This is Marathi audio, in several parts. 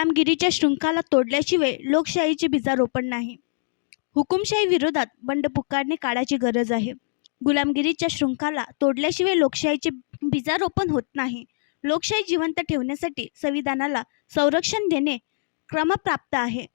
गुलामगिरीच्या शृंखला तोडल्याशिवाय लोकशाहीचे बीजारोपण नाही. हुकुमशाही विरोधात बंड पुकारणे काळाची गरज आहे. गुलामगिरीच्या शृंखला तोडल्याशिवाय लोकशाहीचे बीजारोपण होत नाही. लोकशाही जिवंत ठेवण्यासाठी संविधानाला संरक्षण देणे क्रमप्राप्त आहे,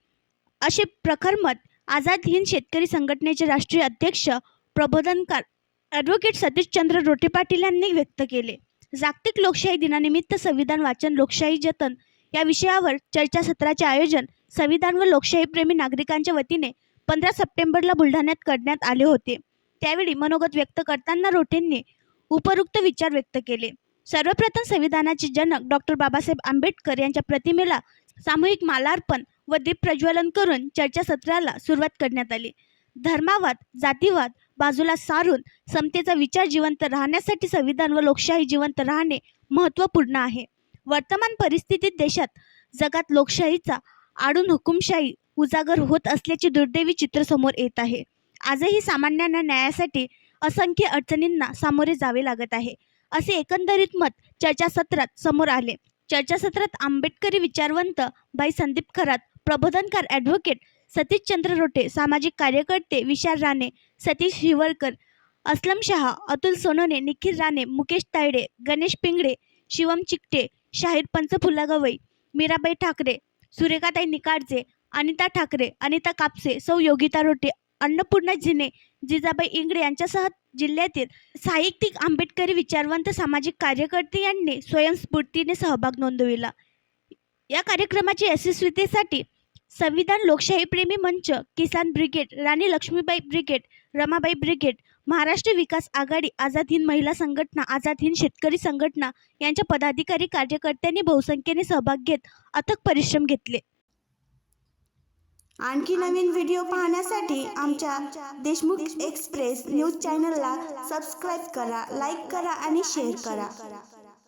असे प्रखर मत आझाद हिंद शेतकरी संघटनेचे राष्ट्रीय अध्यक्ष प्रबोधनकार ॲडव्होकेट सतीशचंद्र रोटे पाटील यांनी व्यक्त केले. जागतिक लोकशाही दिनानिमित्त संविधान वाचन लोकशाही जतन या विषयावर चर्चासत्राचे आयोजन संविधान व लोकशाहीप्रेमी नागरिकांच्या वतीने 15 सप्टेंबरला बुलढाण्यात करण्यात आले होते. त्यावेळी मनोगत व्यक्त करताना रोटेंनी उपरोक्त विचार व्यक्त केले. सर्वप्रथम संविधानाचे जनक डॉक्टर बाबासाहेब आंबेडकर यांच्या प्रतिमेला सामूहिक मालार्पण व दीप प्रज्वलन करून चर्चासत्राला सुरुवात करण्यात आली. धर्मावाद, जातीवाद बाजूला सारून समतेचा विचार जिवंत राहण्यासाठी संविधान व लोकशाही जिवंत राहणे महत्त्वपूर्ण आहे. वर्तमान परिस्थितीत देशात, जगात लोकशाहीचा आडून हुकुमशाही उजागर होत असल्याचे दुर्दैवी चित्र समोर येत आहे. आजही सामान्यांना न्यायासाठी असंख्य अडचणींना सामोरे जावे लागत आहे, असे एकंदरीत मत चर्चासत्रात समोर आले. चर्चासत्रात आंबेडकरी विचारवंत भाई संदीप खरात, प्रबोधनकार ॲडव्होकेट सतीशचंद्र रोटे, सामाजिक कार्यकर्ते विशाल राणे, सतीश हिवरकर, असलम शहा, अतुल सोनोने, निखिल राणे, मुकेश तायडे, गणेश पिंगळे, शिवम चिकटे, शाहीर पंचफुला गवई, मीराबाई ठाकरे, सुरेखाताई निकाळजे, अनिता ठाकरे, अनिता कापसे, सौ योगिता रोटे, अन्नपूर्णा झिने, जिजाबाई इंगळे यांच्यासह जिल्ह्यातील साहित्यिक, आंबेडकरी विचारवंत, सामाजिक कार्यकर्ते यांनी स्वयंस्फूर्तीने सहभाग नोंदविला. या कार्यक्रमाच्या यशस्वीतेसाठी संविधान लोकशाहीप्रेमी मंच, किसान ब्रिगेड, राणी लक्ष्मीबाई ब्रिगेड, रमाबाई ब्रिगेड, महाराष्ट्र विकास आघाडी, आझाद हिंद महिला संघटना, आझाद हिंद शेतकरी संघटना यांच्या पदाधिकारी कार्यकर्त्यांनी बहुसंख्येने सहभाग घेत अथक परिश्रम घेतले. आणखी नवीन व्हिडिओ पाहण्यासाठी आमच्या देशमुख एक्सप्रेस न्यूज चॅनलला सबस्क्राईब करा, लाईक करा आणि शेअर करा.